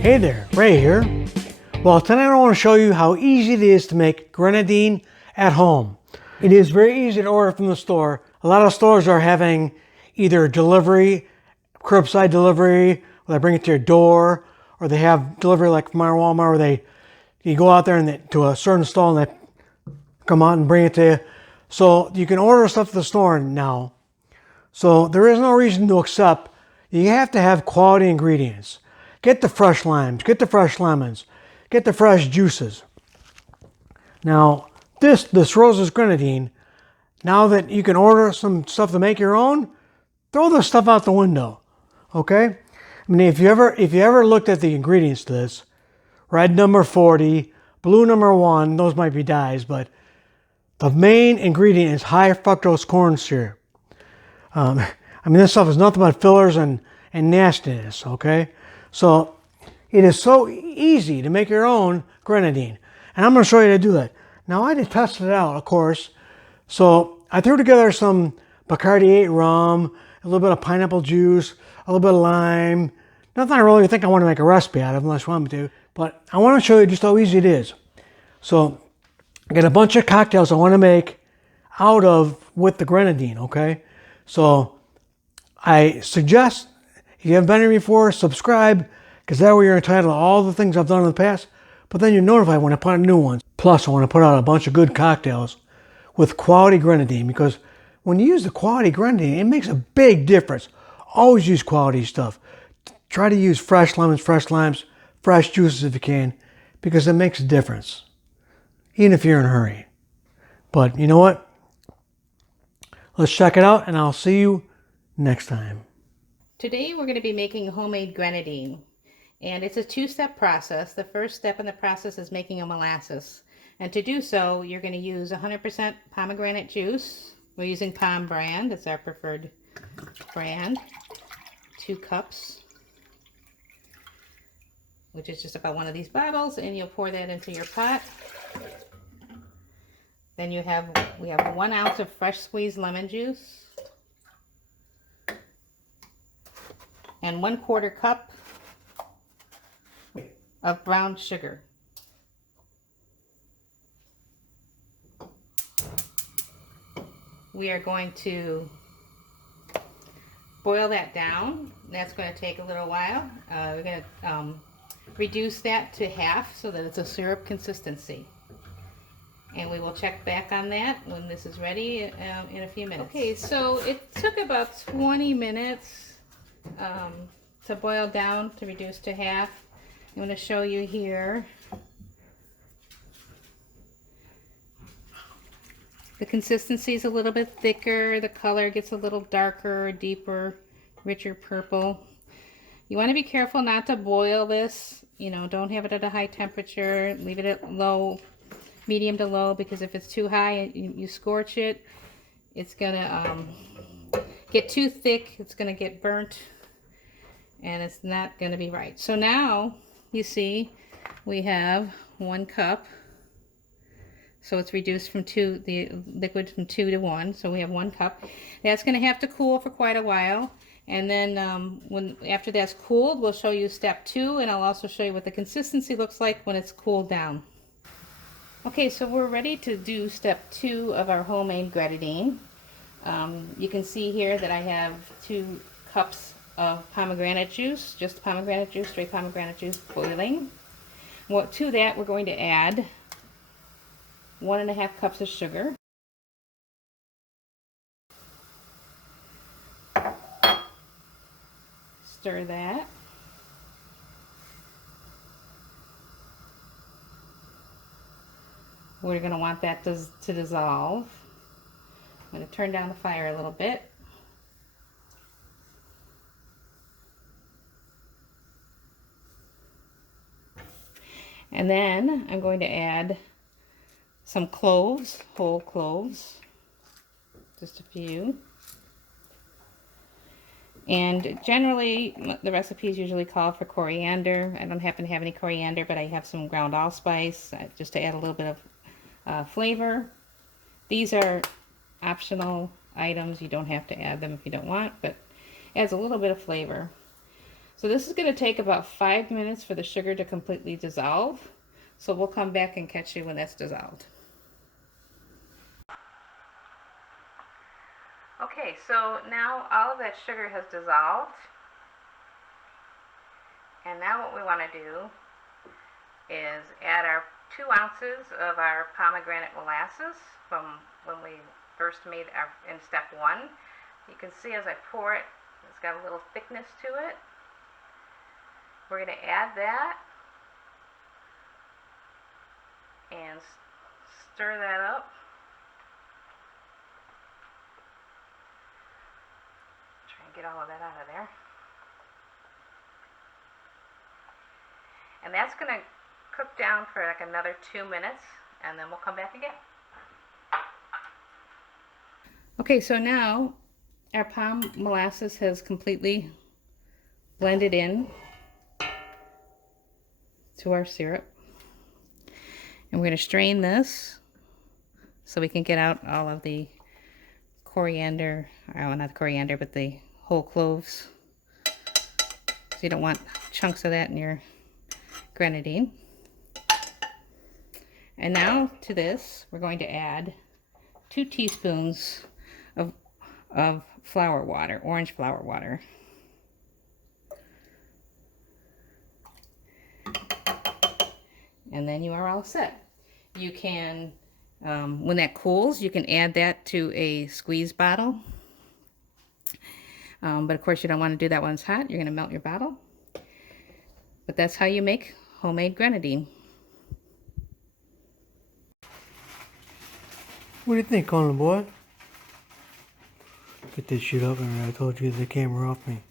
Hey there, Ray here. Well, tonight I want to show you how easy it is to make grenadine at home. It is very easy to order from the store. A lot of stores are having either delivery, curbside delivery, where they bring it to your door, or they have delivery like from our Walmart where you go out there and to a certain stall and they come out and bring it to you. So you can order stuff at the store now. So there is no reason to accept. You have to have quality ingredients. Get the fresh limes, get the fresh lemons, get the fresh juices. Now, this Rose's Grenadine, now that you can order some stuff to make your own, throw this stuff out the window, okay? I mean, if you ever looked at the ingredients to this, red number 40, blue number 1, those might be dyes, but the main ingredient is high fructose corn syrup. I mean, this stuff is nothing but fillers and nastiness, okay? So it is so easy to make your own grenadine. And I'm going to show you how to do that. Now, I did test it out, of course. So I threw together some Bacardi 8 rum, a little bit of pineapple juice, a little bit of lime. Nothing I really think I want to make a recipe out of unless you want me to. But I want to show you just how easy it is. So I got a bunch of cocktails I want to make with the grenadine, okay? So I suggest, if you haven't been here before, subscribe, because that way you're entitled to all the things I've done in the past, but then you're notified when I put out new ones. Plus, I want to put out a bunch of good cocktails with quality grenadine, because when you use the quality grenadine, it makes a big difference. Always use quality stuff. Try to use fresh lemons, fresh limes, fresh juices if you can, because it makes a difference, even if you're in a hurry. But you know what? Let's check it out, and I'll see you next time. Today we're going to be making homemade grenadine, and it's a two-step process. The first step in the process is making a molasses, and to do so you're going to use 100% pomegranate juice. We're using Pom brand, it's our preferred brand. 2 cups, which is just about one of these bottles, and you'll pour that into your pot. Then we have 1 ounce of fresh squeezed lemon juice and 1/4 cup of brown sugar. We are going to boil that down. That's going to take a little while. We're going to reduce that to half so that it's a syrup consistency. And we will check back on that when this is ready in a few minutes. Okay, so it took about 20 minutes to boil down, to reduce to half. I'm going to show you here. The consistency is a little bit thicker. The color gets a little darker, deeper, richer purple. You want to be careful not to boil this. You know, don't have it at a high temperature. Leave it at low, medium to low, because if it's too high, you scorch it, it's going to get too thick. It's going to get burnt, and it's not going to be right. So now you see we have 1 cup. So it's reduced from the liquid from 2 to 1. So we have 1 cup. That's going to have to cool for quite a while. And then after that's cooled, we'll show you step 2, and I'll also show you what the consistency looks like when it's cooled down. Okay, so we're ready to do step 2 of our homemade grenadine. You can see here that I have 2 cups of pomegranate juice, just pomegranate juice, straight pomegranate juice, boiling. To that, we're going to add 1.5 cups of sugar. Stir that. We're going to want that to dissolve. I'm going to turn down the fire a little bit. And then I'm going to add some cloves, whole cloves, just a few. And generally, the recipes usually call for coriander. I don't happen to have any coriander, but I have some ground allspice just to add a little bit of flavor. These are optional items. You don't have to add them if you don't want, but adds a little bit of flavor. So this is going to take about 5 minutes for the sugar to completely dissolve. So we'll come back and catch you when that's dissolved. Okay, so now all of that sugar has dissolved. And now what we want to do is add our 2 ounces of our pomegranate molasses from when we first made our in step 1. You can see as I pour it, it's got a little thickness to it. We're going to add that and stir that up. Try and get all of that out of there. And that's going to cook down for like another 2 minutes, and then we'll come back again. Okay, so now our POM molasses has completely blended in to our syrup. And we're going to strain this so we can get out all of the coriander, oh, not the coriander, but the whole cloves. So you don't want chunks of that in your grenadine. And now to this, we're going to add 2 teaspoons of flower water, orange flower water. And then you are all set. You can, when that cools, you can add that to a squeeze bottle. But of course you don't want to do that when it's hot. You're going to melt your bottle. But that's how you make homemade grenadine. What do you think, Colin boy? Get this shit up, and I told you the camera off me.